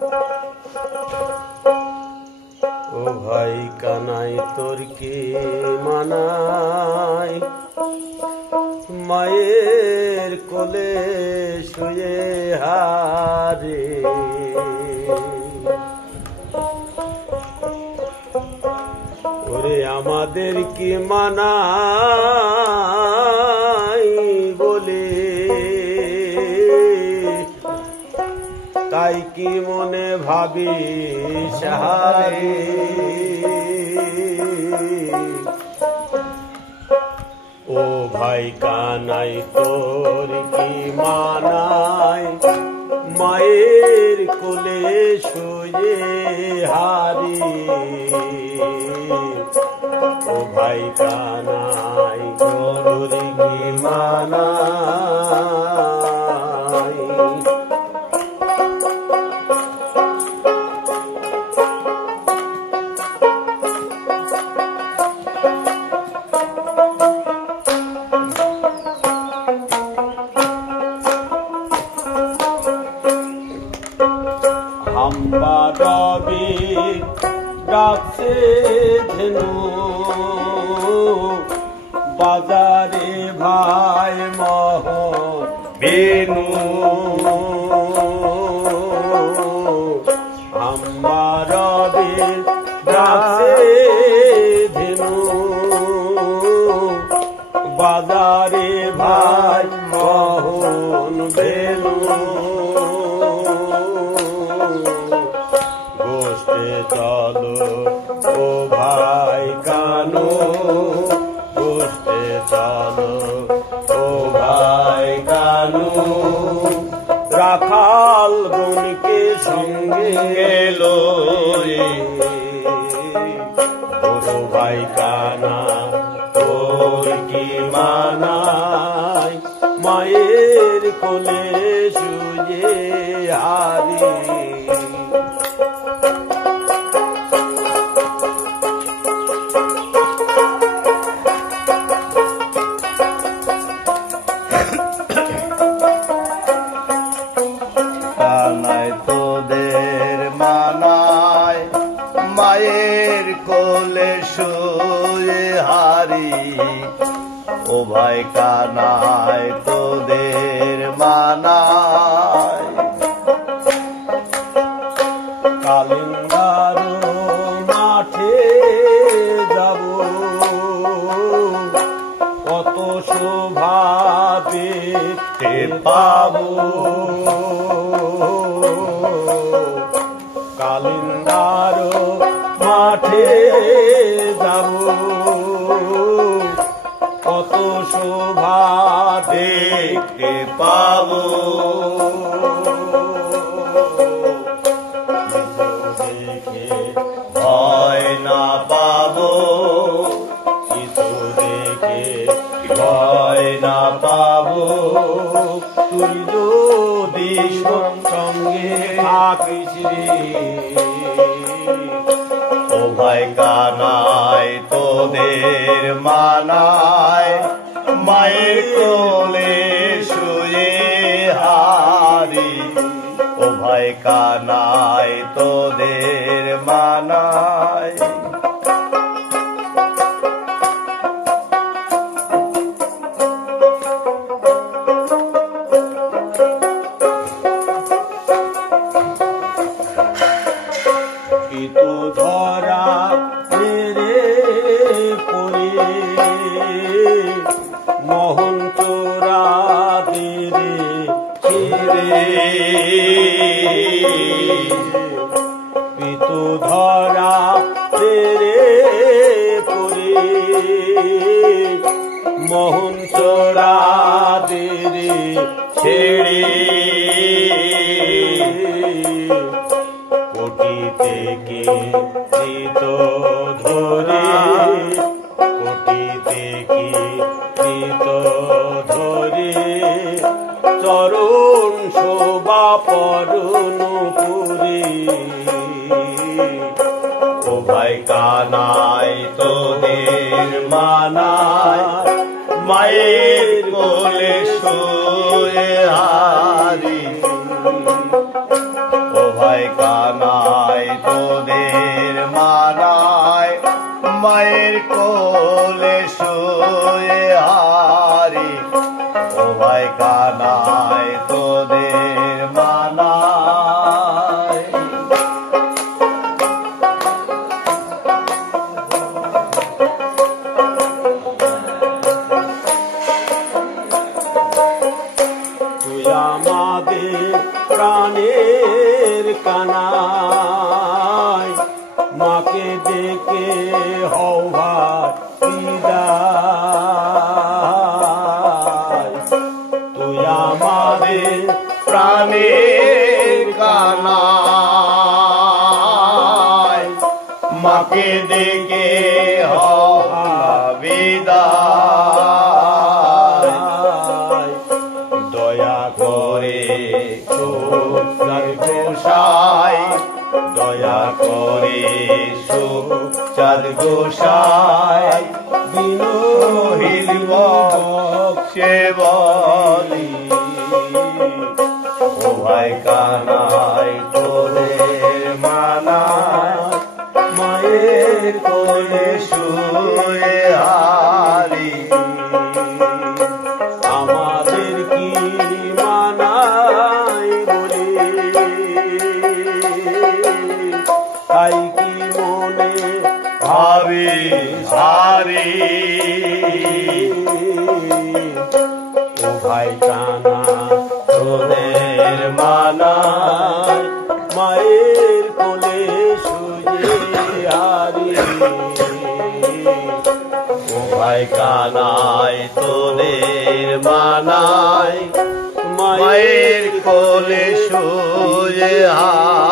ও ভাই কানাই তোর কি মানায় মায়ের কোলে শুয়ে হারে ওরে আমাদের কি মানায় বলে তাই কি মনে ভাবি সাহারে ও ভাই কানাই তোর কি মানায় মায়ের কোলে শুয়ে হারি ও ভাই কানাই তোর কি মানায় হাম্বা রবি ডাকছে ধেনু বাজারে ভাই মহ বেনু হাম্বা রবি ডাকছে ধেনু বাজারে ভাই মোহন বেনু গোষ্ঠে চলো ও ভাই কানো গোষ্ঠে চলো ও ভাই কানো রাখাল বোনকে সঙ্গে গেল ও ভাই কানা তোর কি মানায় মায়ের কোলে শুয়ে হারি কানাই তোদের মানায় মায়ের কোলে শুয়ে হারি ও ভাই কানাই তোদের মানায় কালিন্দার মাঠে যাব কত শোভা দেখতে পাবো কালিন্দার মাঠে যাব কত শোভা দেখতে পাবো দেখে ভয় না পাবো কিছু দেখে ভয় না পাবো তুই যদি সঙ্গে থাকিস রে ও ভাই কানাই তোদের মানায় মায়ের কোলে শুয়ে হারি ও ভাই কানাই তোদের মানায় কিন্তু ধরা মেরে পড়ে মোহন চোরা দিরে ছিড়ে পিতু ধরা মেরে পড়ে মোহন চোরা দিরে ছেড়ে কোটি থেকে চিত ধরে কোটি থেকে চিত ধরে চরণ শোভা পরণ পুরে ও ভাই কানাই তোদের মানায় মায়ের কোলে শুয়ে হারি ও ভাই ভাই কানাই তোদের মানায় মায়ের কোলে শুয়ে হারি ও ভাই কানাই তোদের মানায় তুই আমাদের প্রাণের কানাই মাকে ডেকে হও ভাই বিদায় তুই আমাদের প্রাণের কানাই মাকে ডেকে হওয়া বিদায় দয়া করে সুখ গোসাই দয়া করে সুখ চাঁদ গোসাই বিনোহিল বক্সে বলি ও ভাই কানাই তোদের মানায় মায়ের কোলে শুয়ে হারি আমাদের কি মানাই বলে তাই কি মনে ভাবি হারি ও ভাই কানা তোদের মানায় মায়ের কোলে শুয়ে হারি ও ভাই কানাই তোদের মানায় মায়ের কোলে শুয়ে হারি